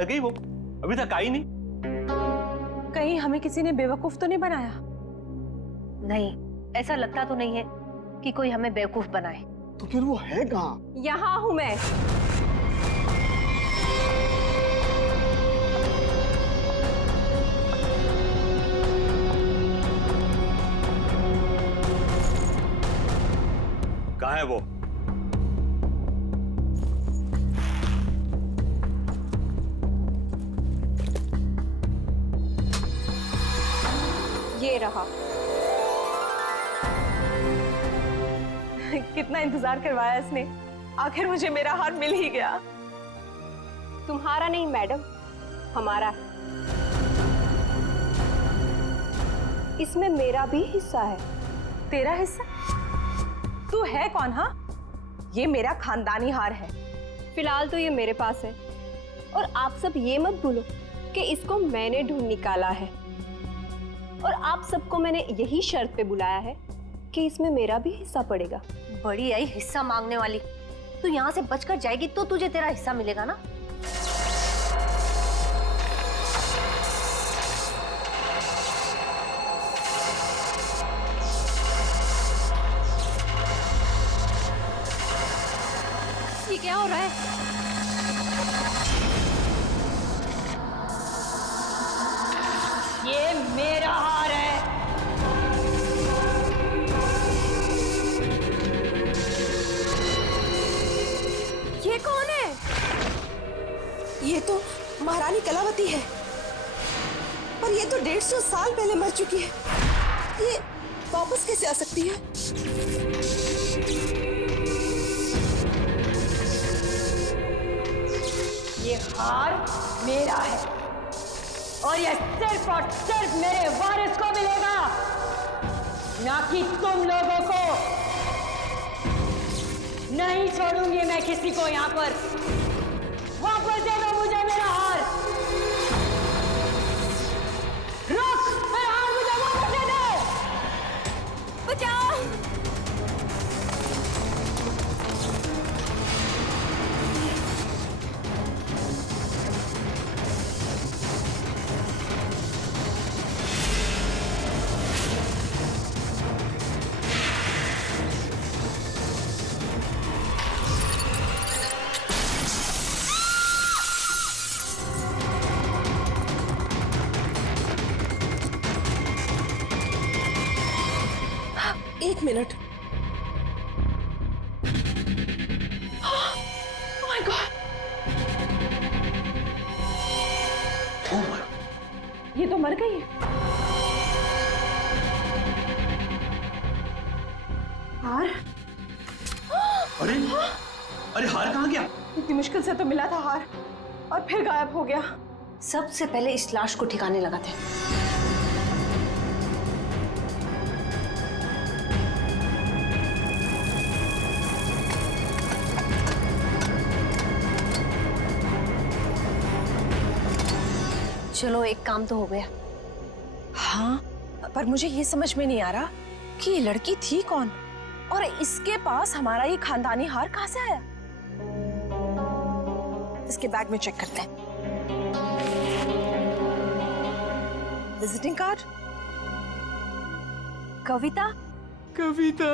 रह गई वो? अभी तक आई नहीं। कहीं हमें किसी ने बेवकूफ तो नहीं बनाया? नहीं, ऐसा लगता तो नहीं है कि कोई हमें बेवकूफ बनाए। तो फिर वो है कहाँ? यहाँ हूं मैं। कहाँ है वो? ये रहा। कितना इंतजार करवाया इसने, आखिर मुझे मेरा हार मिल ही गया। तुम्हारा नहीं मैडम, हमारा है। इसमें मेरा भी हिस्सा है। तेरा हिस्सा? तू है कौन? हाँ, ये मेरा खानदानी हार है। फिलहाल तो ये मेरे पास है, और आप सब ये मत भूलो कि इसको मैंने ढूंढ निकाला है, और आप सबको मैंने यही शर्त पे बुलाया है कि इसमें मेरा भी हिस्सा पड़ेगा। बड़ी आई हिस्सा मांगने वाली। तू यहाँ से बचकर जाएगी तो तुझे तेरा हिस्सा मिलेगा ना। ये क्या हो रहा है? ये मेरा हार है। ये कौन है? ये तो महारानी कलावती है, पर ये तो 150 साल पहले मर चुकी है। ये वापस कैसे आ सकती है? ये हार मेरा है, और ये सिर्फ और सिर्फ मेरे वारिस को मिलेगा, ना कि तुम लोगों को। नहीं छोड़ूंगी मैं किसी को यहाँ पर। वापस दे दो मुझे मेरा हार। रुक, मेरा हार मुझे वापस दे दो। बचाओ! एक मिनट। Oh my God! ये तो मर गई है। हार? अरे अरे हार कहाँ गया? इतनी मुश्किल से तो मिला था हार, और फिर गायब हो गया। सबसे पहले इस लाश को ठिकाने लगाते हैं। चलो, एक काम तो हो गया। हाँ, पर मुझे ये समझ में नहीं आ रहा कि ये लड़की थी कौन, और इसके पास हमारा ये खानदानी हार कहाँ से आया। इसके बैग में चेक करते हैं। Visiting card, Kavita. Kavita.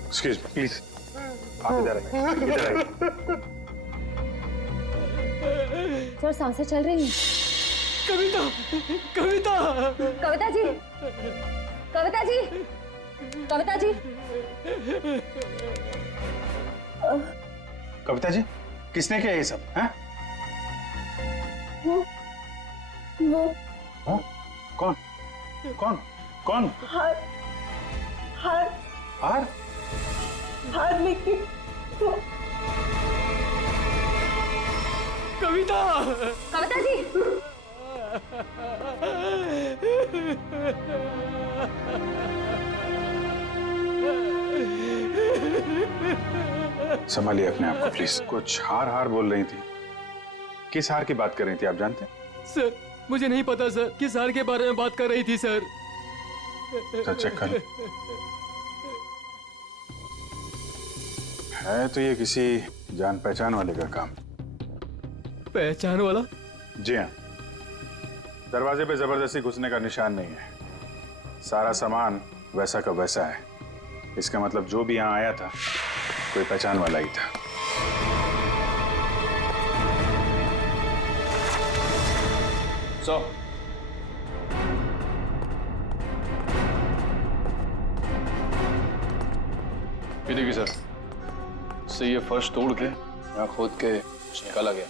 Excuse me please. आप इधर आइए, इधर आइए। सर, सांसें चल रही हैं। कविता, कविता। कविता जी, कविता जी, कविता जी। कविता जी, किसने किया ये सब? हैं? वो हाँ? कौन? कौन? कौन? हार हार हार? हार लेके कविता। कविता जी, संभालिए अपने आप को प्लीज। कुछ हार हार बोल रही थी, किस हार की बात कर रही थी आप जानते हैं? सर, मुझे नहीं पता सर, किस हार के बारे में बात कर रही थी सर। सर चेक कर। है तो ये किसी जान पहचान वाले का काम। पहचान वाला? जी हाँ, दरवाजे पे जबरदस्ती घुसने का निशान नहीं है। सारा सामान वैसा का वैसा है। इसका मतलब जो भी यहाँ आया था कोई पहचान वाला ही था। ये देखिए सर, से ये फर्श तोड़ के यहाँ खोद के निकाला गया।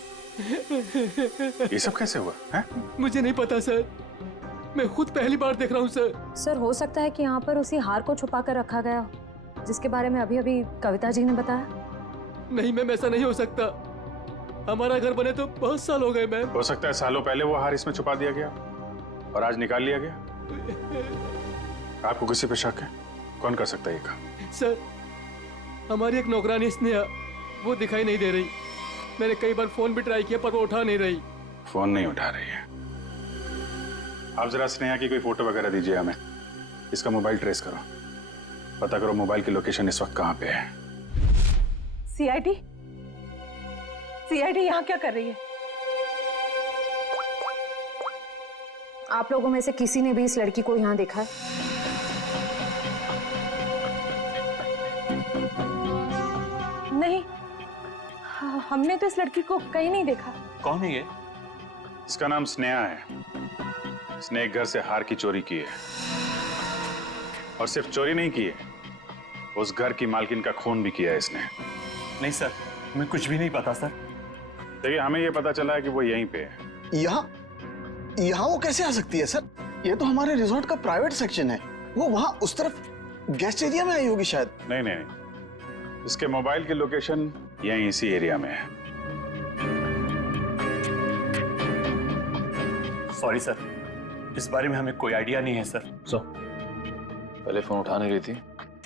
ये सब कैसे हुआ है? मुझे नहीं पता सर, मैं खुद पहली बार देख रहा हूँ सर। सर हो सकता है कि यहाँ पर उसी हार को छुपा कर रखा गया हो, जिसके बारे में अभी अभी कविता जी ने बताया। नहीं मैम, ऐसा नहीं हो सकता। हमारा घर बने तो बहुत साल हो गए मैम। हो सकता है सालों पहले वो हार इसमें छुपा दिया गया और आज निकाल लिया गया। आपको किसी पे शक है? कौन कर सकता है ये काम? सर, हमारी एक नौकरानी स्नेहा, वो दिखाई नहीं दे रही। मैंने कई बार फोन भी ट्राई किया पर वो उठा नहीं रही। फोन नहीं उठा रही है? आप जरा स्नेहा की कोई फोटो वगैरह दीजिए हमें। इसका मोबाइल ट्रेस करो, पता करो मोबाइल की लोकेशन इस वक्त कहाँ पे है। सीआईडी यहाँ क्या कर रही है? आप लोगों में से किसी ने भी इस लड़की को यहाँ देखा है? नहीं, हमने तो इस लड़की को कहीं नहीं देखा। कौन है ये? इसका नाम स्नेहा है। इसने एक घर से हार की चोरी की है, और सिर्फ चोरी नहीं की है, उस घर की मालकिन का खून भी किया है इसने। नहीं सर, हमें कुछ भी नहीं पता सर। देखिए, हमें यह पता चला है कि वो यहीं पे है। यहाँ वो कैसे आ सकती है सर? ये तो हमारे रिजॉर्ट का प्राइवेट सेक्शन है। वो वहाँ उस तरफ गेस्ट एरिया में आई होगी शायद। नहीं नहीं नहीं, इसके मोबाइल की लोकेशन यहीं इसी एरिया में है। सॉरी सर, इस बारे में हमें कोई आइडिया नहीं है सर। पहले फोन उठा नहीं रही थी,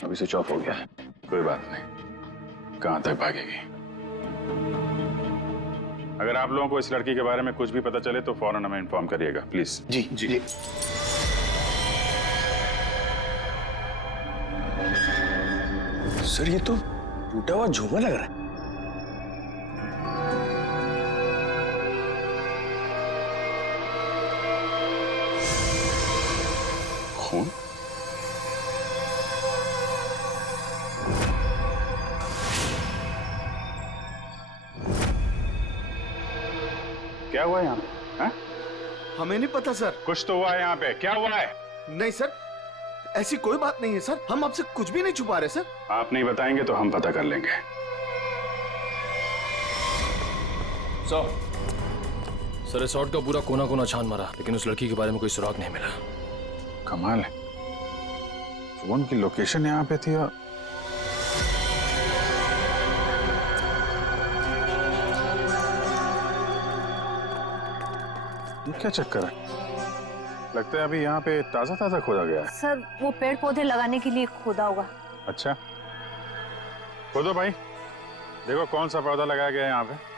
अभी स्विच ऑफ हो गया है। कोई बात नहीं, कहां तक भागेगी? अगर आप लोगों को इस लड़की के बारे में कुछ भी पता चले तो फौरन हमें इन्फॉर्म करिएगा प्लीज। Ji ji. सर, ये तो टूटा हुआ झूमर लग रहा है। खून? क्या हुआ यहाँ पे? हाँ? हमें नहीं पता सर। कुछ तो हुआ है यहाँ पे। क्या हुआ है? नहीं सर, ऐसी कोई बात नहीं है सर। हम आपसे कुछ भी नहीं छुपा रहे सर। आप नहीं बताएंगे तो हम पता कर लेंगे। सर, रिसोर्ट का पूरा कोना कोना छान मारा, लेकिन उस लड़की के बारे में कोई सुराग नहीं मिला। कमाल है, फोन की लोकेशन यहाँ पे थी और ये क्या चक्कर है? लगता है अभी यहाँ पे ताजा ताजा खोदा गया है। सर वो पेड़ पौधे लगाने के लिए खोदा होगा। अच्छा, खोदो भाई, देखो कौन सा पौधा लगाया गया है यहाँ पे।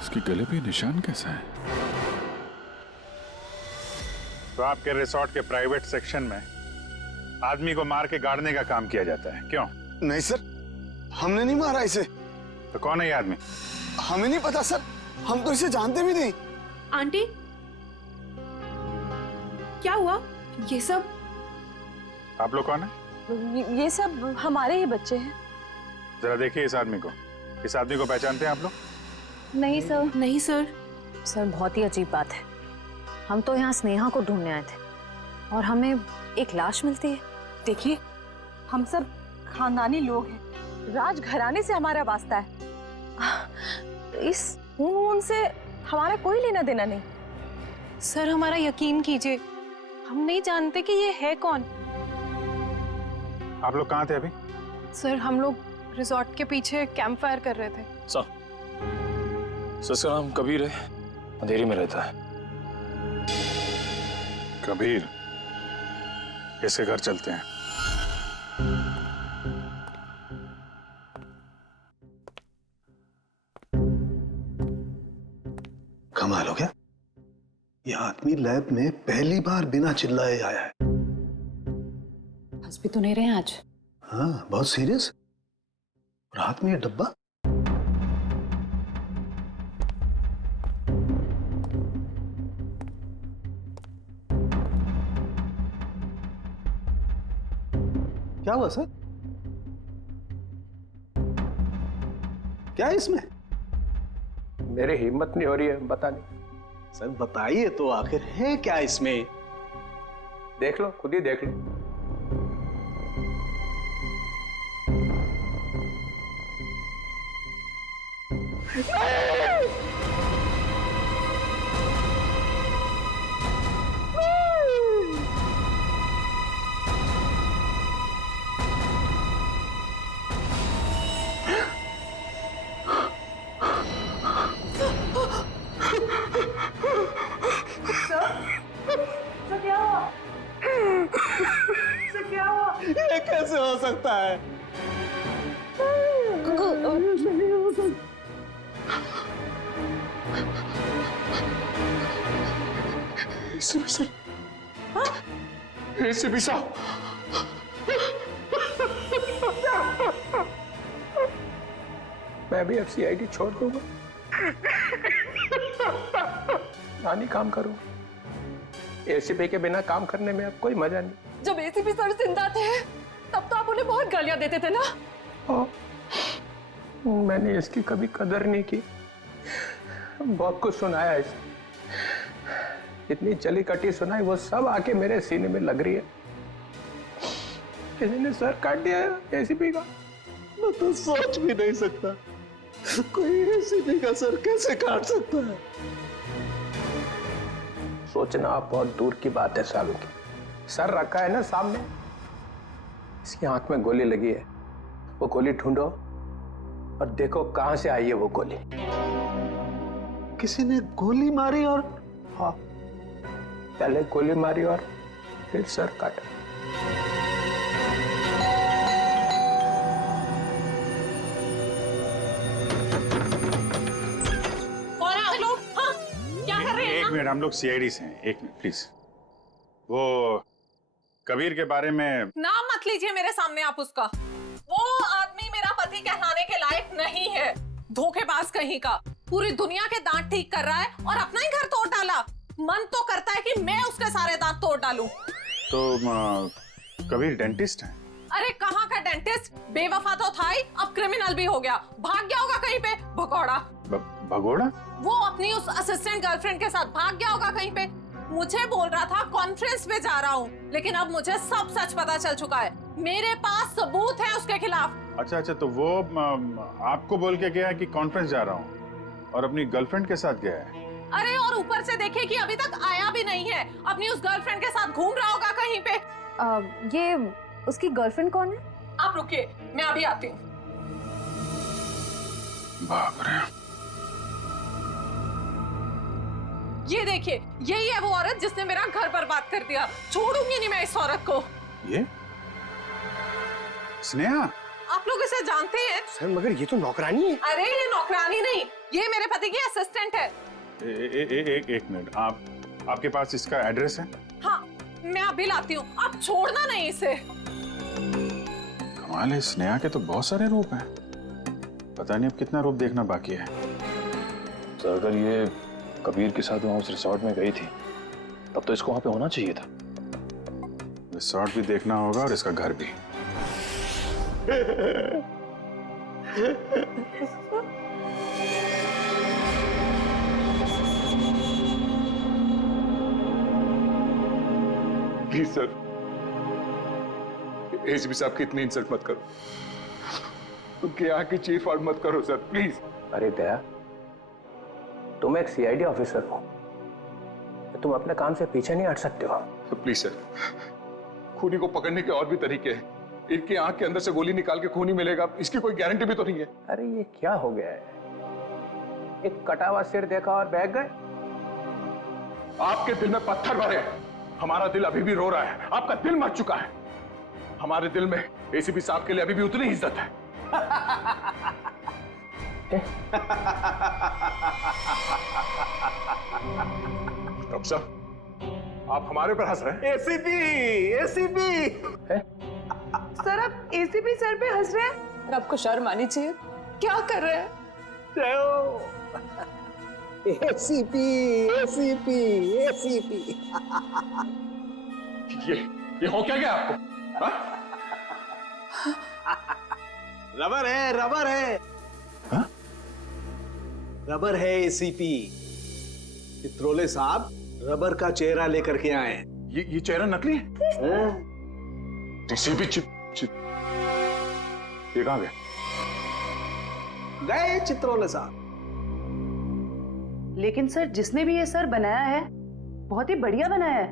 इसके गले पे निशान कैसा है? तो आपके रिसोर्ट के प्राइवेट सेक्शन में आदमी को मार के गाड़ने का काम किया जाता है, क्यों? नहीं सर, हमने नहीं मारा इसे। तो कौन है ये आदमी? हमें नहीं पता सर, हम तो इसे जानते भी नहीं। आंटी, क्या हुआ? ये सब? आप लोग कौन है? ये सब हमारे ही बच्चे हैं। जरा देखिए इस आदमी को। इस आदमी को पहचानते हैं आप लोग? नहीं सर। नहीं सर। सर बहुत ही अजीब बात है। हम तो यहाँ स्नेहा को ढूंढने आए थे और हमें एक लाश मिलती है। देखिए, हम सब खानदानी लोग हैं, राजघराने से हमारा वास्ता है। इस खून से हमारा कोई लेना देना नहीं। सर हमारा यकीन कीजिए, हम नहीं जानते कि ये है कौन। आप लोग कहाँ थे अभी? सर हम लोग रिजॉर्ट के पीछे कैंप फायर कर रहे थे। सर इसका नाम कबीर है, अंधेरी में रहता है। कबीर, इसके घर चलते हैं। कमाल हो गया, ये आदमी लैब में पहली बार बिना चिल्लाए आया है। हंस भी तो नहीं रहे आज। हाँ, बहुत सीरियस। और हाथ में ये डब्बा। क्या हुआ सर? क्या है इसमें? मेरी हिम्मत नहीं हो रही है बताने। सर बताइए तो, आखिर है क्या इसमें? देख लो, खुद ही देख लो। ये कैसे हो सकता है? एसीपी साहब, मैं भी अब सीआईडी छोड़ दूंगा, नानी काम करूंगा। एसीपी के बिना काम करने में अब कोई मजा नहीं। जब एसीपी सर जिंदा थे तब तो आप उन्हें बहुत गालियां देते थे ना। मैंने इसकी कभी कदर नहीं की। बहुत कुछ सुनाया इसे, इतनी चली कटी सुनाई, वो सब आके मेरे सीने में लग रही है। किसी ने सर काट दिया है एसीपी का। मैं तो सोच भी नहीं सकता, कोई एसीपी का सर कैसे काट सकता है? सोचना आप बहुत दूर की बात है सालू की। सर रखा है ना सामने, इसकी आंख में गोली लगी है। वो गोली ढूंढो और देखो कहां से आई है वो गोली। किसी ने गोली मारी और? हाँ, पहले गोली मारी और फिर सर काटा। कौन है आप लोग? हाँ? क्या कर रहे हैं? एक मिनट, हम लोग सीआईडी से हैं। एक मिनट प्लीज। वो कबीर के बारे में नाम मत लीजिए मेरे सामने आप उसका। वो आदमी मेरा पति कहलाने के लायक नहीं है। धोखेबाज कहीं का, पूरी दुनिया के दांत ठीक कर रहा है और अपना ही घर तोड़ डाला। मन तो करता है कि मैं उसके सारे दांत तोड़ डालूं। तो कबीर डेंटिस्ट है? अरे कहाँ का डेंटिस्ट, बेवफा तो था ही, अब क्रिमिनल भी हो गया। भाग गया होगा कहीं पे, भगोड़ा। भगोड़ा? वो अपनी उस असिस्टेंट गर्लफ्रेंड के साथ भाग गया होगा कहीं पे। मुझे बोल रहा था कॉन्फ्रेंस पे जा रहा हूँ, लेकिन अब मुझे सब सच पता चल चुका है। मेरे पास सबूत है उसके खिलाफ। अच्छा, तो वो आपको बोल के गया कि कॉन्फ्रेंस जा रहा हूँ और अपनी गर्लफ्रेंड के साथ गया है? अरे और ऊपर से देखिए कि अभी तक आया भी नहीं है, अपनी उस गर्लफ्रेंड के साथ घूम रहा होगा कहीं पे। ये उसकी गर्लफ्रेंड कौन है? आप रुकिए, मैं अभी आती हूँ। बाप रे। ये देखिए, यही है वो औरत जिसने मेरा घर बर्बाद कर दिया। छोड़ूंगी नहीं मैं इस औरत को। ये स्नेहा? आप लोग इसे जानते हैं? सर मगर ये तो नौकरानी है। अरे ये नौकरानी नहीं, ये मेरे पति की असिस्टेंट है। एक मिनट, आपके पास इसका एड्रेस है? हाँ, मैं अभी लाती हूँ, आप छोड़ना नहीं इसे। कमाल है, स्नेहा के तो बहुत सारे रूप हैं। पता नहीं अब कितना रूप देखना बाकी है। सर अगर ये कबीर के साथ वहां उस रिसोर्ट में गई थी, तब तो इसको वहां पे होना चाहिए था। रिसोर्ट भी देखना होगा और इसका घर भी। प्लीज सर, एसीपी साहब की इतनी इंसल्ट मत करो। उनकी यहाँ की चीफ आउट मत करो सर, प्लीज। अरे दया, तुम एक सीआईडी ऑफिसर हो, तुम अपने काम से पीछे नहीं हट सकते हो। प्लीज सर, खूनी को पकड़ने के और भी तरीके हैं। इनकी आंख के अंदर से गोली निकाल के खूनी मिलेगा, इसकी कोई गारंटी भी तो नहीं है। अरे ये क्या हो गया है? एक कटा हुआ सिर देखा और बह गए। आपके दिल में पत्थर भरे हैं, हमारा दिल अभी भी रो रहा है। आपका दिल मर चुका है, हमारे दिल में एसीपी साहब के लिए अभी भी उतनी ही इज्जत है। डॉक्टर साहब, आप हमारे ऊपर हंस रहे हैं? एसीपी सर, आप एसीपी सर पे हंस रहे हैं? और आपको शर्म आनी चाहिए। क्या कर रहे हैं? एसीपी ये हो क्या गया आपको? हा? रबर है हा? रबर है एसीपी। चित्रोले साहब रबर का चेहरा लेकर के आए हैं। ये चेहरा नकली है? एसीपी ये कहां गए चित्रोले साहब। लेकिन सर, जिसने भी ये सर बनाया है बहुत ही बढ़िया बनाया है,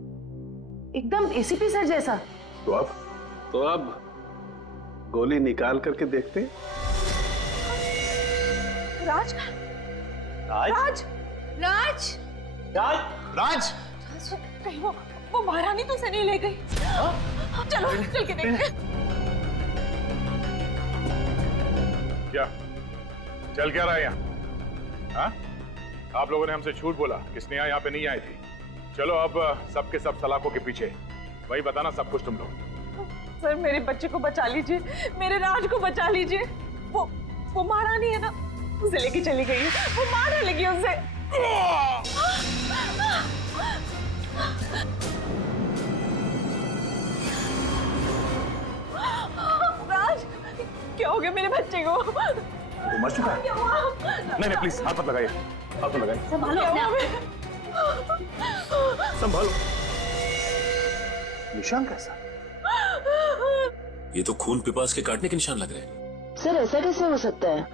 एकदम एसीपी सर जैसा। तो अब गोली निकाल करके देखते हैं। राज, राज, राज, राज, राज, कहीं वो महारानी तो से नहीं ले गई? चलो चल के देखते। क्या चल क्या रहा है यहाँ? हाँ? आप लोगों ने हमसे झूठ बोला कि स्नेहा यहाँ पे नहीं आई थी। चलो अब सबके सब सलाखों के पीछे, वही बताना सब कुछ तुम लोग। सर, मेरे बच्चे को बचा लीजिए, मेरे राज को बचा लीजिए। वो महारानी है ना, उसे लेके चली गई है, वो मारने लगी उसे। राज, क्या हो गया मेरे बच्चे को? वो मर चुका है? नहीं प्लीज हाथ मत लगाइए, हाथ मत लगाइए। संभालो अपने आप। संभालो। निशान कैसा? ये तो खून पिपास के काटने के निशान लग रहे हैं। सर, ऐसा कैसे हो सकता है?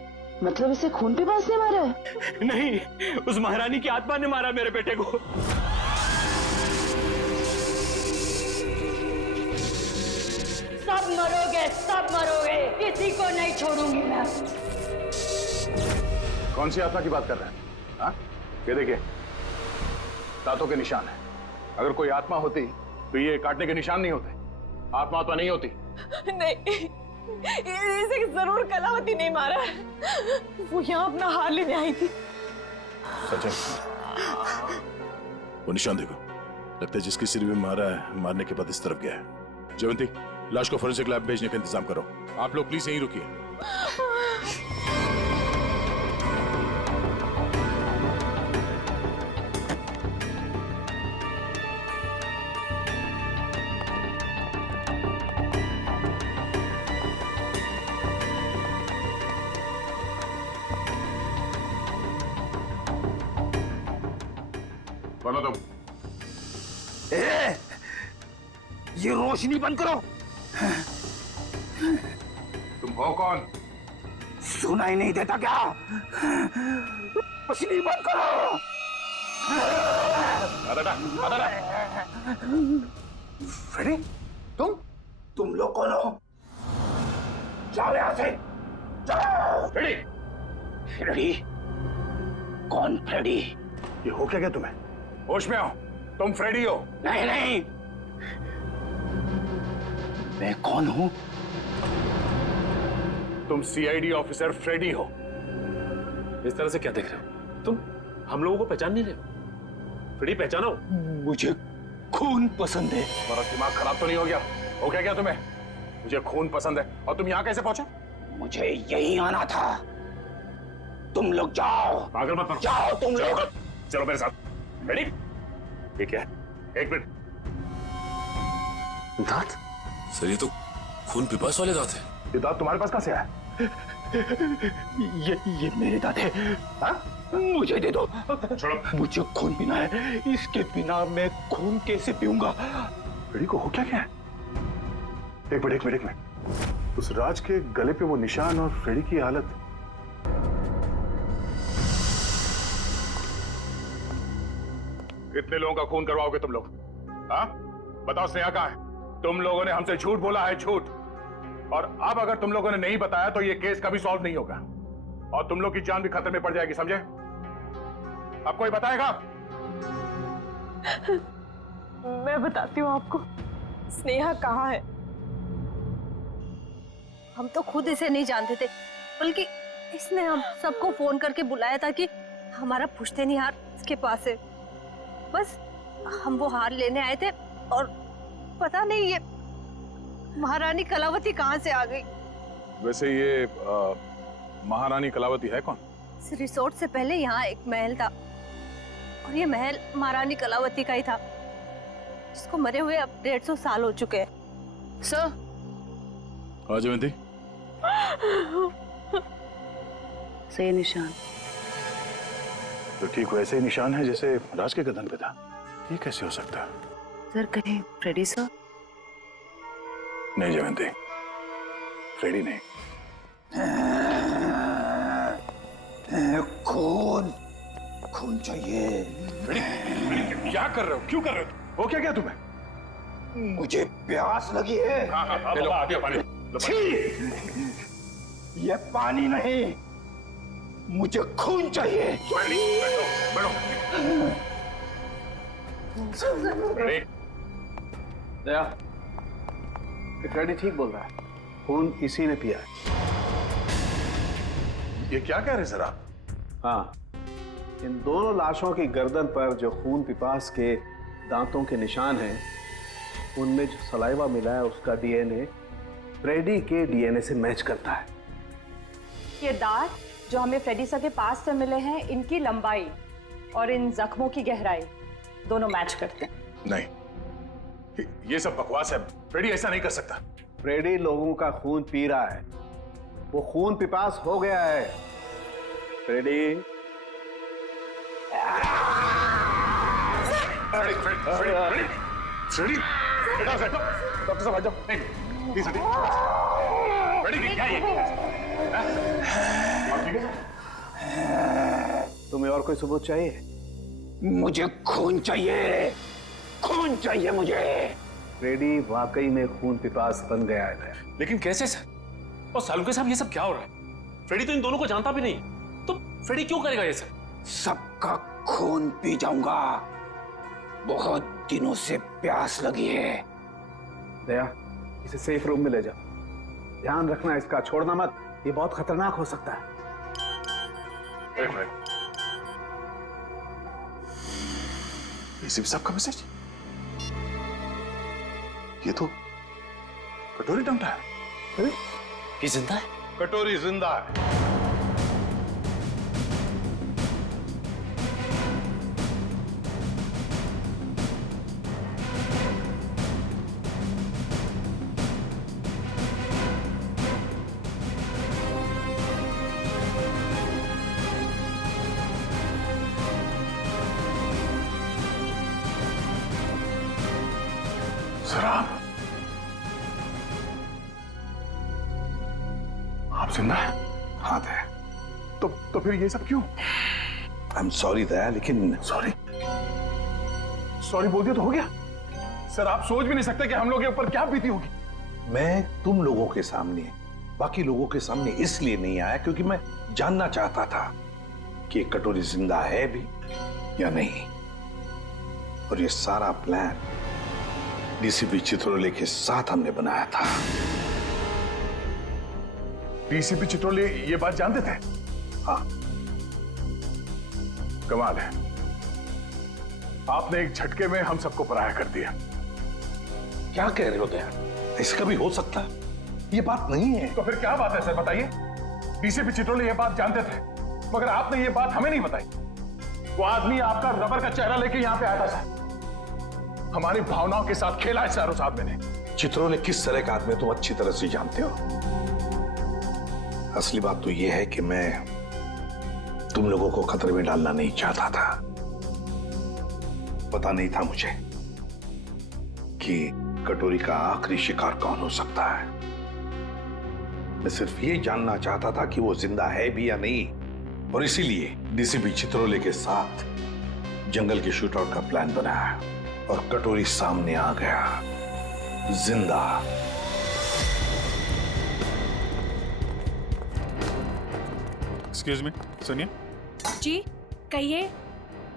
मतलब इसे खून पे पास ने मारा है? नहीं, उस महारानी की आत्मा ने मारा मेरे बेटे को। सब मरोगे, सब मरोगे, किसी को नहीं छोड़ूंगी मैं। कौन सी आत्मा की बात कर रहे हैं? हाँ? ये देखिए, दांतों के निशान है। अगर कोई आत्मा होती तो ये काटने के निशान नहीं होते। आत्मा तो नहीं होती। नहीं, इसे जरूर कलावती नहीं मारा है। वो यहाँ अपना हार लेने आई थी। सच है? वो निशान देखो, लगता है जिसके सिर में मारा है, मारने के बाद इस तरफ गया है। जयवंती, लाश को फोरेंसिक लैब भेजने का इंतजाम करो। आप लोग प्लीज यहीं रुकिए। बोलो तुम। ये रोशनी बंद करो। तुम हो कौन? सुनाई नहीं देता क्या? रोशनी बंद करो। फ्रेडी, तुम लोग कौन हो? जाओ यहां से, जाओ। Freddy, Freddy? कौन फ्रेडी? ये हो क्या गया तुम्हें? होश में आओ, तुम फ्रेडी हो? नहीं नहीं, मैं कौन हूं? तुम सीआईडी ऑफिसर फ्रेडी हो। इस तरह से क्या देख रहे हो तुम? हम लोगों को पहचान नहीं रहे हो? फ्रेडी पहचानो। मुझे खून पसंद है। तुम्हारा दिमाग खराब तो नहीं हो गया? हो क्या तुम्हें? मुझे खून पसंद है और तुम यहाँ कैसे पहुंचे? मुझे यहीं आना था। तुम लोग जाओ। पागल मत बनो। जाओ तुम लोग। चलो मेरे साथ। रेडी? ठीक है, एक मिनट। दांत? सर, ये तो खून पिपास वाले दांत हैं। ये दांत तुम्हारे पास कहां से आया? ये मेरे दांत है। हाँ? मुझे दे दो। छोड़ो। मुझे खून पीना है, इसके बिना मैं खून कैसे पीऊंगा? रेडी को हो क्या? एक मिनट। उस राज के गले पे वो निशान और फ्रेडी की हालत। कितने लोगों का खून करवाओगे तुम लोग? हाँ बताओ, स्नेहा कहाँ है? तुम लोगों ने हमसे झूठ बोला है, झूठ। और अब अगर तुम लोगों ने नहीं बताया तो ये केस कभी सॉल्व नहीं होगा और तुम लोग की जान भी खतरे में पड़ जाएगी, समझे? अब कोई बताएगा? मैं बताती हूँ आपको स्नेहा कहाँ है। हम तो खुद इसे नहीं जानते थे, बल्कि इसने हम सबको फोन करके बुलाया था कि हमारा पुश्तैनी हार इसके पास है। बस हम वो हार लेने आए थे और पता नहीं ये महारानी कलावती कहाँ से आ गई। वैसे ये महारानी कलावती है कौन? इस रिसोर्ट से पहले यहाँ एक महल था और ये महल महारानी कलावती का ही था, जिसको मरे हुए अब 150 साल हो चुके हैं। सर हाँ जयंती, से निशान तो ठीक वैसे ही निशान है जैसे राज के गर्दन पे था। ये कैसे हो सकता है? सर कहीं फ्रेडी सर? नहीं जयंती, फ्रेडी नहीं। खून खून चाहिए। क्या कर रहे हो? क्यों कर रहे हो? वो क्या किया तुम्हें? मुझे प्यास लगी है। हाँ हाँ हाँ, आ गया पानी। ये पानी नहीं, मुझे खून चाहिए। बैठो। दया, फ्रेडी ठीक बोल रहा है, खून इसी ने पिया है। ये क्या कह रहे सर आप? हाँ, इन दोनों लाशों की गर्दन पर जो खून पिपास के दांतों के निशान हैं, उनमें जो सलाइवा मिला है उसका डीएनए फ्रेडी के डीएनए से मैच करता है। ये दांत जो हमें फ्रेडी सर के पास से मिले हैं, इनकी लंबाई और इन जख्मों की गहराई दोनों मैच करते हैं। नहीं, ये सब बकवास है। फ्रेडी ऐसा नहीं कर सकता। फ्रेडी लोगों का खून पी रहा है, वो खून पिपास हो गया है। फ्रेडी डॉक्टर साहब आ जाओ। फ्रेडी क्या तुम्हें और कोई सबूत चाहिए? मुझे खून चाहिए, खून चाहिए मुझे। फ्रेडी वाकई में खून पिपास बन गया है। लेकिन कैसे सर? और सालुके साहब ये सब क्या हो रहा है? फ्रेडी तो इन दोनों को जानता भी नहीं, तो फ्रेडी क्यों करेगा ये सब? सबका खून पी जाऊंगा, बहुत दिनों से प्यास लगी है। दया, इसे सेफ रूम में ले जाओ, ध्यान रखना इसका, छोड़ना मत, ये बहुत खतरनाक हो सकता है। इसी साहब का मैसेज? ये तो कटोरी टंगटा है। ये जिंदा है? कटोरी जिंदा है। सर आप जिंदा है? हाँ दया। तो फिर ये सब क्यों? आई एम सॉरी दया, लेकिन सॉरी बोल दिया तो हो गया। सर आप सोच भी नहीं सकते कि हम लोग के ऊपर क्या बीती होगी। मैं तुम लोगों के सामने, बाकी लोगों के सामने इसलिए नहीं आया क्योंकि मैं जानना चाहता था कि ये कटोरी जिंदा है भी या नहीं। और ये सारा प्लान डीसीपी चित्रोले के साथ हमने बनाया था। डीसीपी चित्रोले ये बात जानते थे? हाँ। कमाल है, आपने एक झटके में हम सबको पराया कर दिया। क्या कह रहे हो दया? ऐसा कभी हो सकता? ये बात नहीं है। तो फिर क्या बात है सर, बताइए। डीसीपी चित्रोले ये बात जानते थे, मगर आपने ये बात हमें नहीं बताई। वो आदमी आपका रबर का चेहरा लेके यहाँ पे आया था सर। हमारी भावनाओं के साथ खेला है सर उस आदमी ने। चित्रोले किस तरह का आदमी तुम अच्छी तरह से जानते हो। असली बात तो यह है कि मैं तुम लोगों को खतरे में डालना नहीं चाहता था। पता नहीं था मुझे कि कटोरी का आखिरी शिकार कौन हो सकता है। मैं सिर्फ ये जानना चाहता था कि वो जिंदा है भी या नहीं, और इसीलिए डीसीपी चित्रोले के साथ जंगल के शूटआउट का प्लान बनाया और कटोरी सामने आ गया जिंदा। एक्सक्यूज मी, सुनिए। जी कहिए।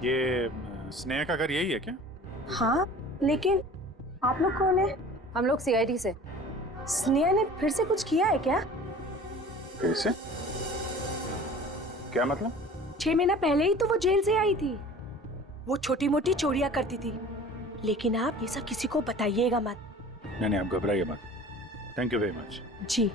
ये स्नेहा का घर यही है क्या? हाँ, लेकिन आप लोग कौन है? हम लोग सीआईडी से। स्नेहा ने फिर से कुछ किया है क्या? फिर से? क्या मतलब? 6 महीना पहले ही तो वो जेल से आई थी। वो छोटी मोटी चोरियां करती थी, लेकिन आप ये सब किसी को बताइएगा मत। नहीं, आप घबराइए मत। Thank you very much. जी।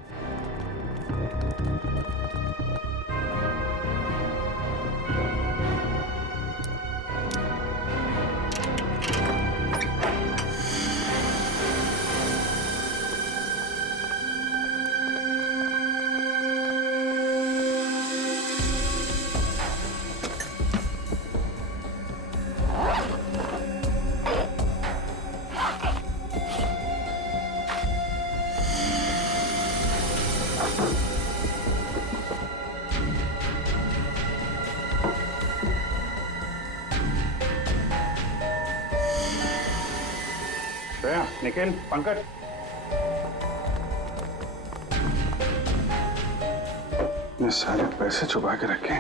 निखिल, पंकज, ये सारे पैसे छुपा के रखे।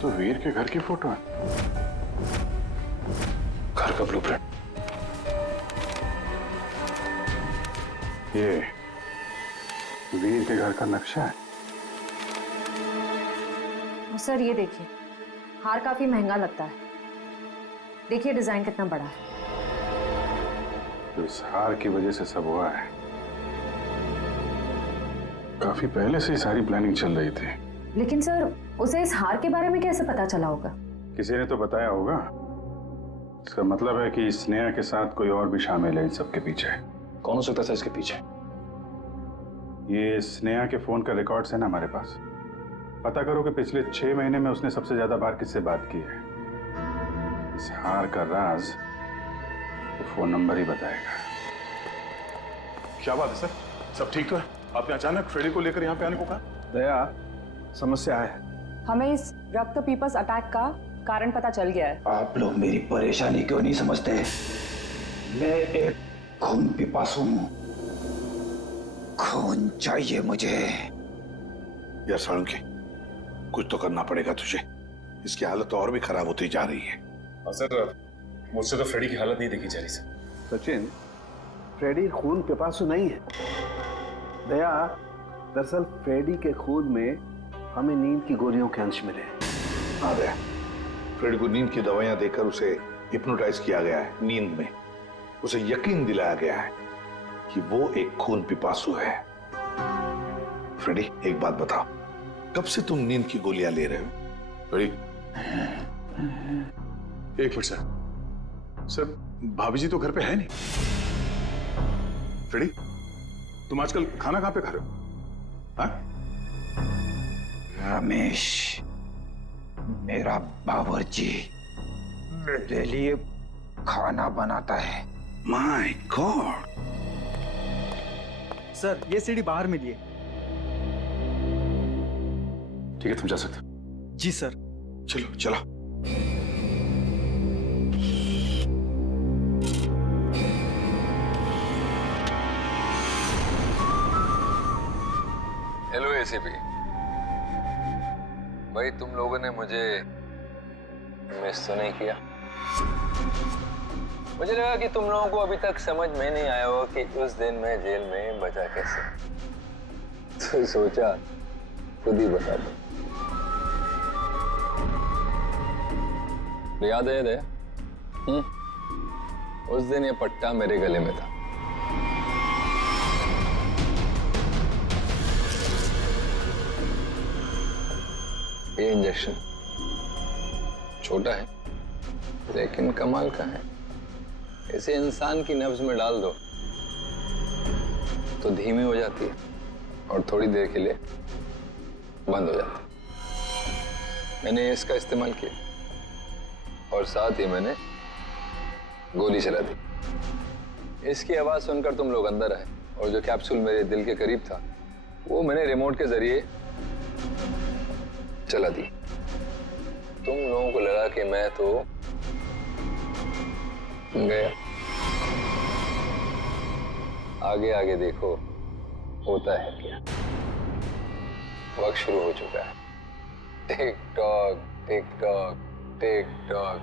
तो वीर के घर की फोटो है, घर का ब्लूप्रिंट। ये वीर के घर का नक्शा है। सर ये देखिए, हार काफी महंगा लगता है। देखिए डिजाइन कितना बड़ा है। तो इस हार की वजह से सब हुआ है। काफी पहले से ही सारी प्लानिंग चल रही थी। लेकिन सर उसे इस हार के बारे में कैसे पता चला होगा? किसी ने तो बताया होगा। इसका मतलब है कि स्नेहा के साथ कोई और भी शामिल है इन सब के पीछे। कौन हो सकता है इसके पीछे? ये स्नेहा के फोन का रिकॉर्ड्स है ना हमारे पास। पता करो कि पिछले 6 महीने में उसने सबसे ज्यादा बार किससे बात की है। इस हार का राज तो फोन नंबर ही बताएगा। क्या बात है सर, सब ठीक तो है? आपने अचानक फ्रेडी को लेकर यहाँ पे आने को कहा? दया, समस्या है। हमें इस रक्त पीपस अटैक का कारण पता चल गया है। आप लोग मेरी परेशानी क्यों नहीं समझते? मैं एक खून पिपासु हूं, खून चाहिए मुझे। यार साळुंखे, कुछ तो करना पड़ेगा तुझे। इसकी हालत तो और भी खराब होती जा रही है। सर मुझसे तो फ्रेडी की हालत नहीं देखी जा रही सर। सचिन, फ्रेडी खून पिपासु नहीं है। दया, दरअसल फ्रेडी के खून में हमें नींद की गोलियों के अंश मिले। हाँ दया, फ्रेडी को नींद की दवाइयां देकर उसे हिप्नोटाइज किया गया है। नींद में उसे यकीन दिलाया गया है कि वो एक खून पिपासु है। फ्रेडी, एक बात बताओ, कब से तुम नींद की गोलियां ले रहे हो? फ्रेडी, एक मिनट सर। सर भाभी जी तो घर पे है नहीं। फ्रेडी, तुम आजकल खाना कहां पे खा रहे हो? हाँ? रमेश, मेरा बावर्ची मेरे लिए खाना बनाता है। My God. सर ये सीढ़ी बाहर मिली है। ठीक है, तुम जा सकते हो। जी सर। चलो चलो। हेलो एसीपी भाई, तुम लोगों ने मुझे मिस तो नहीं किया? मुझे लगा कि तुम लोगों को अभी तक समझ में नहीं आया हो कि उस दिन मैं जेल में बचा कैसे, तो सोचा खुद ही बता दो। याद है दया? उस दिन ये पट्टा मेरे गले में था। ये इंजेक्शन छोटा है लेकिन कमाल का है। इसे इंसान की नब्ज में डाल दो तो धीमी हो जाती है और थोड़ी देर के लिए बंद हो जाती। मैंने इसका इस्तेमाल किया और साथ ही मैंने गोली चला दी। इसकी आवाज सुनकर तुम लोग अंदर आए और जो कैप्सूल मेरे दिल के करीब था वो मैंने रिमोट के जरिए चला दी। तुम लोगों को लगा कि मैं तो गया। आगे आगे देखो होता है क्या। वक्त शुरू हो चुका है। Tick tock tick tock tick tock.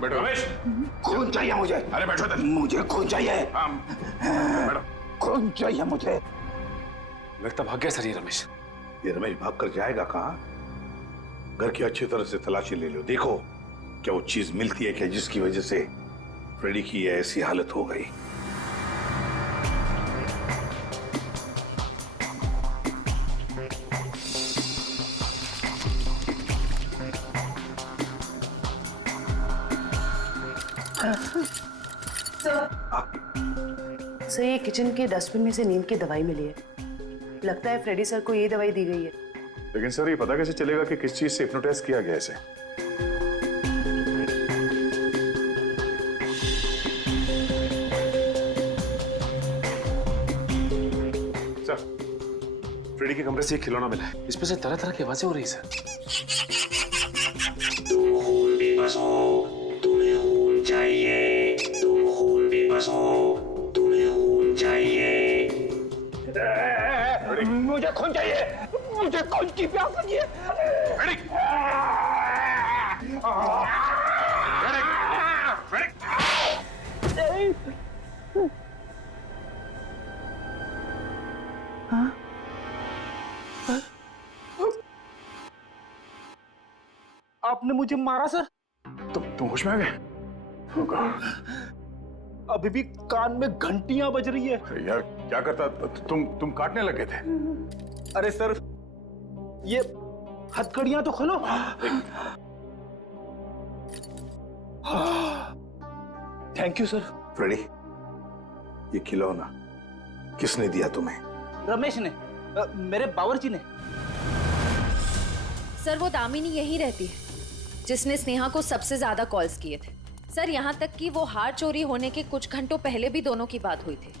बैठो रमेश। खून चाहिए मुझे। अरे बैठो तो। मुझे खून चाहिए। बैठो। खून चाहिए मुझे। लगता भाग गया सर ये रमेश। ये रमेश भाग कर जाएगा कहाँ? घर की अच्छी तरह से तलाशी ले लो, देखो क्या वो चीज मिलती है क्या जिसकी वजह से फ्रेडी की ऐसी हालत हो गई। सर ये किचन के डस्टबिन में से नींद की दवाई मिली है। लगता है फ्रेडी सर को ये दवाई दी गई है। लेकिन सर ये पता कैसे चलेगा कि किस चीज से हिप्नोटाइज किया गया इसे? सर फ्रेडी के कमरे से एक खिलौना मिला है, इसमें से तरह तरह की आवाजें हो रही है सर। तुम्हें खून चाहिए, तुम खून भी बसो, तुम्हें खून चाहिए। मुझे खून चाहिए, मुझे खून की प्यास लगी है। आपने मुझे मारा सर? तुम होश में आ गए? अभी भी कान में घंटियां बज रही है। यार क्या करता, तुम काटने लगे थे। अरे सर ये हथकड़ियां तो खोलो। Thank you sir. फ्रेडी ये खिलौना किसने दिया तुम्हें? रमेश ने, मेरे बावर्ची ने। सर वो दामिनी यही रहती है जिसने स्नेहा को सबसे ज्यादा कॉल्स किए थे। सर यहाँ तक कि वो हार चोरी होने के कुछ घंटों पहले भी दोनों की बात हुई थी।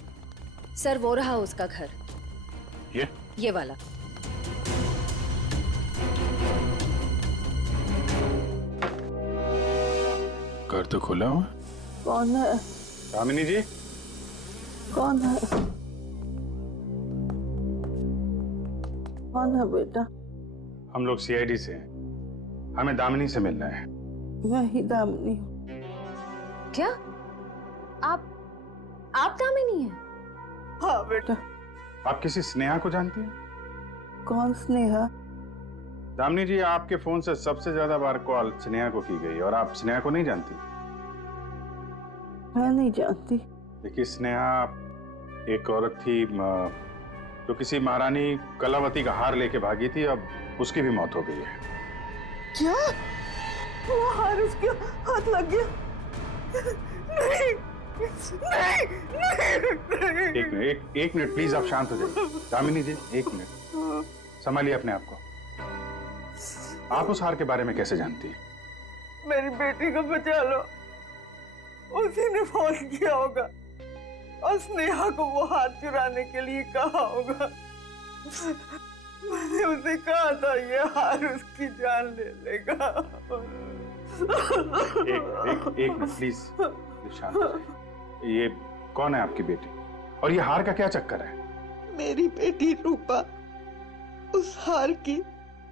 सर वो रहा उसका घर, ये वाला। घर तो खुला हुआ। कौन है? दामिनी जी। कौन है? कौन है बेटा? हम लोग सीआईडी से हैं, हमें दामिनी से मिलना है। मैं ही दामिनी हूँ। क्या आप दामिनी हैं? हाँ बेटा। आप किसी स्नेहा को जानती हैं? कौन स्नेहा? दामिनी जी आपके फोन से सबसे ज्यादा बार कॉल स्नेहा को की गई और आप स्नेहा को नहीं जानती? मैं नहीं जानती। देखिए स्नेहा एक औरत थी जो किसी महारानी कलावती का हार लेके भागी थी, अब उसकी भी मौत हो गई है। क्या? वो हार उसके हाथ लग गया? नहीं, नहीं, एक मिनट प्लीज, आप शांत हो जाइए। दामिनी जी एक मिनट, संभालिए अपने आप को। आप उस हार के बारे में कैसे जानती हैं? मेरी बेटी को बचा लो, उसी ने फोन किया होगा और स्नेहा को वो हार चुराने के लिए कहा होगा। मैंने उसे कहा था ये हार उसकी जान ले लेगा। एक मिनट प्लीज शांत हो जाइए। ये कौन है आपकी बेटी और ये हार का क्या चक्कर है? मेरी बेटी रूपा उस हार की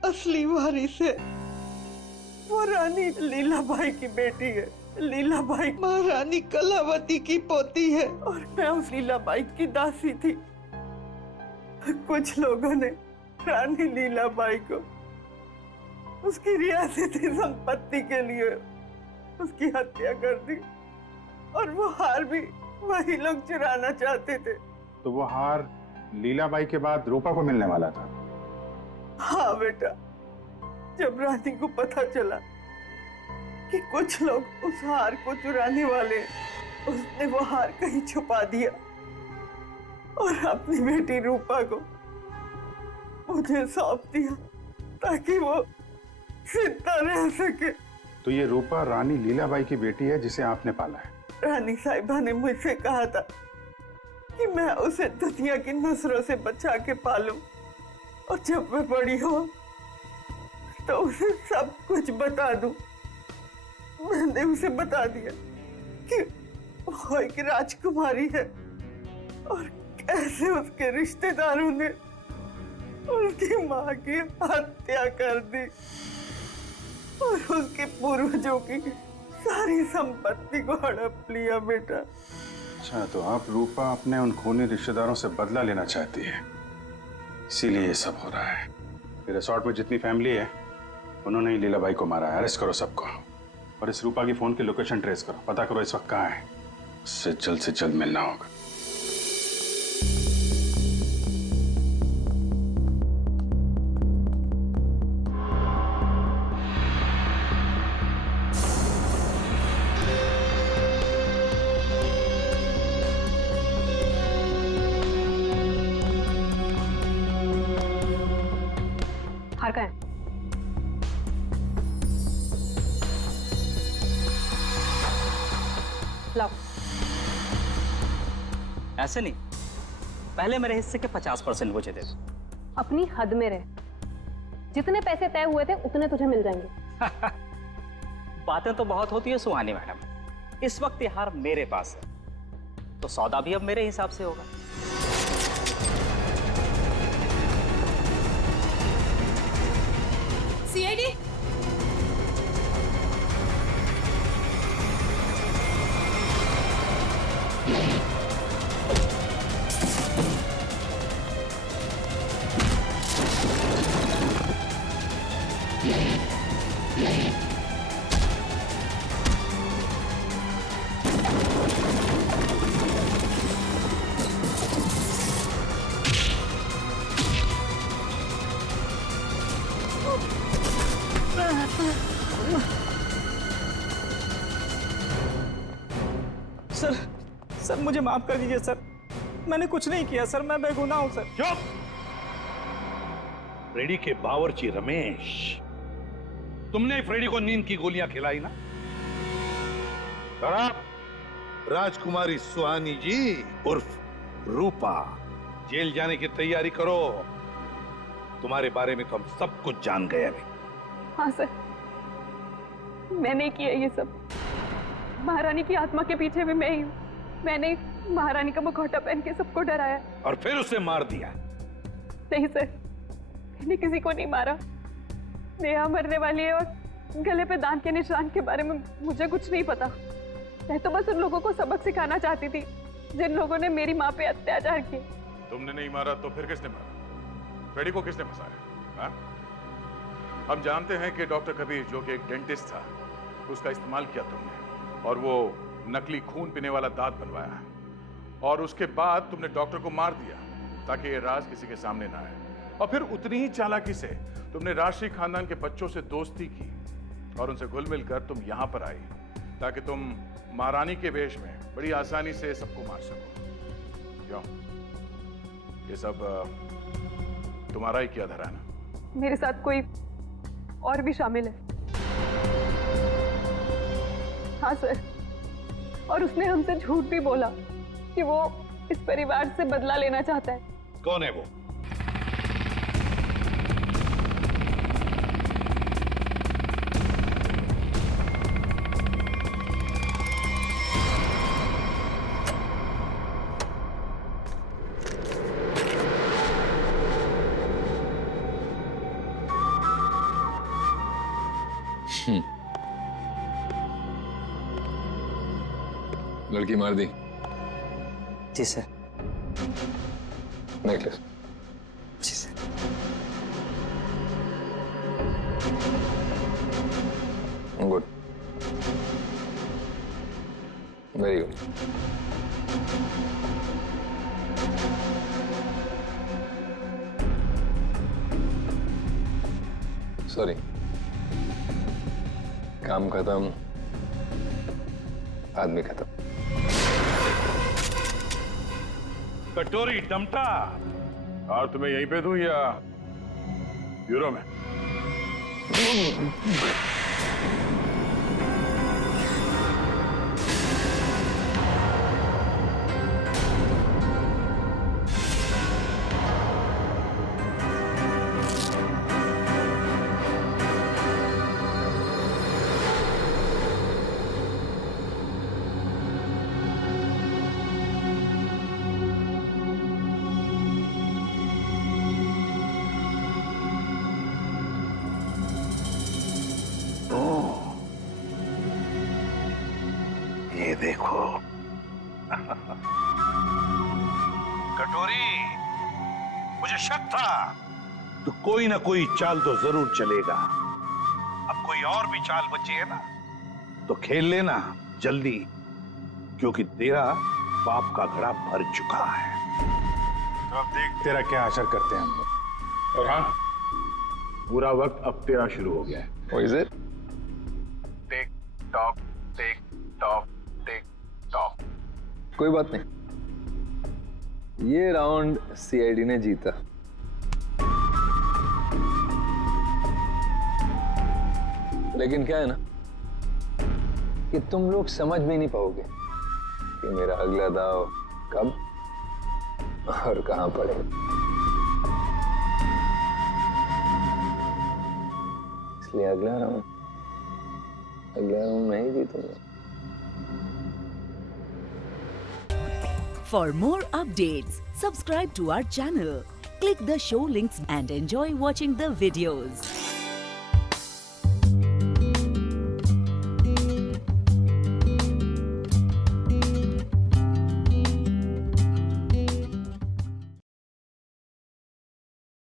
असली वारिस है। वो रानी लीलाबाई की बेटी है। लीलाबाई महारानी कलावती की पोती है और मैं उस लीलाबाई की दासी थी। कुछ लोगों ने रानी लीलाबाई को उसकी रियासती संपत्ति के लिए उसकी हत्या कर दी और वो हार भी वही लोग चुराना चाहते थे। तो वो हार लीलाबाई के बाद रूपा को मिलने वाला था? हाँ बेटा, जब रानी को पता चला कि कुछ लोग उस हार को चुराने वाले उसने वो हार कहीं छुपा दिया और अपनी बेटी रूपा को मुझे सौंप दिया ताकि वो जिंदा रह सके। तो ये रूपा रानी लीलाबाई की बेटी है जिसे आपने पाला है? रानी साहिबा ने मुझसे कहा था कि मैं उसे दुनिया की नजरों से बचा के पालूं और जब मैं बड़ी हो तो उसे सब कुछ बता दूं। मैंने उसे बता दिया कि वो एक राजकुमारी है और कैसे उसके रिश्तेदारों ने उसकी माँ की हत्या कर दी और उसके पूर्वजों की सारी संपत्ति को हड़प लिया। बेटा अच्छा, तो आप रूपा अपने उन खूनी रिश्तेदारों से बदला लेना चाहती है, इसीलिए ये सब हो रहा है। फिर रिसोर्ट में जितनी फैमिली है उन्होंने ही लीलाबाई को मारा है। अरेस्ट करो सबको और इस रूपा की फोन की लोकेशन ट्रेस करो, पता करो इस वक्त कहाँ है। उससे जल्द मिलना होगा। हार का है? लाओ। ऐसे नहीं, पहले मेरे हिस्से के 50% मुझे दे दो। अपनी हद में रह, जितने पैसे तय हुए थे उतने तुझे मिल जाएंगे। बातें तो बहुत होती है सुहानी मैडम, इस वक्त ये हार मेरे पास है तो सौदा भी अब मेरे हिसाब से होगा। सीआईडी सर मुझे माफ कर दीजिए सर, मैंने कुछ नहीं किया सर, मैं बेगुनाह हूं सर। चुप! फ्रेडी के बावर्ची रमेश, तुमने फ्रेडी को नींद की गोलियां खिलाई ना? राजकुमारी सुहानी जी उर्फ रूपा जेल जाने की तैयारी करो। तुम्हारे बारे में तो हम सब कुछ जान गए अभी। हाँ सर, मैंने किया ये सब। महारानी की आत्मा के पीछे भी मैं ही हूँ। मैंने महारानी का मुखौटा पहन के सबको डराया और फिर उसे मार दिया। नहीं सर, मैंने किसी को नहीं मारा। नेहा मरने वाली है और गले पे दांत के निशान के बारे में मुझे कुछ नहीं पता। मैं तो बस उन लोगों को सबक सिखाना चाहती थी जिन लोगों ने मेरी माँ पे अत्याचार किए। तुमने नहीं मारा तो फिर किसने मारा? फ्रेडी को किसने फंसाया? हाँ? हम जानते हैं कि डॉक्टर कबीर, जो कि एक डेंटिस्ट था, उसका इस्तेमाल किया तुमने और वो नकली खून पीने वाला दांत बनवाया और उसके बाद तुमने डॉक्टर को मार दिया ताकि ये राज किसी के सामने ना आए। और फिर उतनी ही चालाकी से तुमने राष्ट्रीय खानदान के बच्चों से दोस्ती की और उनसे घुल मिलकर तुम यहां पर आई ताकि तुम महारानी के वेश में बड़ी आसानी से सबको मार सको। क्यों? ये सब तुम्हारा ही किया धरा ना? मेरे साथ कोई और भी शामिल है। हाँ सर, और उसने हमसे झूठ भी बोला कि वो इस परिवार से बदला लेना चाहता है। कौन है वो? लड़की मार दी? जी सर। नेकलेस? जी sir. Good, very good. Sorry, काम खत्म, आदमी खत्म। कटोरी डमटा। और तुम्हें यहीं पे दूं या ब्यूरो में? ये देखो कटोरी, मुझे शक था तो कोई ना कोई चाल तो जरूर चलेगा। अब कोई और भी चाल बची है ना तो खेल लेना जल्दी, क्योंकि तेरा पाप का घड़ा भर चुका है। तो अब देख तेरा क्या असर करते हैं हम लोग। और हाँ, पूरा वक्त अब तेरा शुरू हो गया है। What is it? Tick tock tick tock tick tock. कोई बात नहीं, ये राउंड सीआईडी ने जीता। लेकिन क्या है ना कि तुम लोग समझ भी नहीं पाओगे कि मेरा अगला दाव कब और कहां पड़ेगा। इसलिए अगला राउंड मैं ही जीतूंगा। For more updates, subscribe to our channel, click the show links and enjoy watching the videos.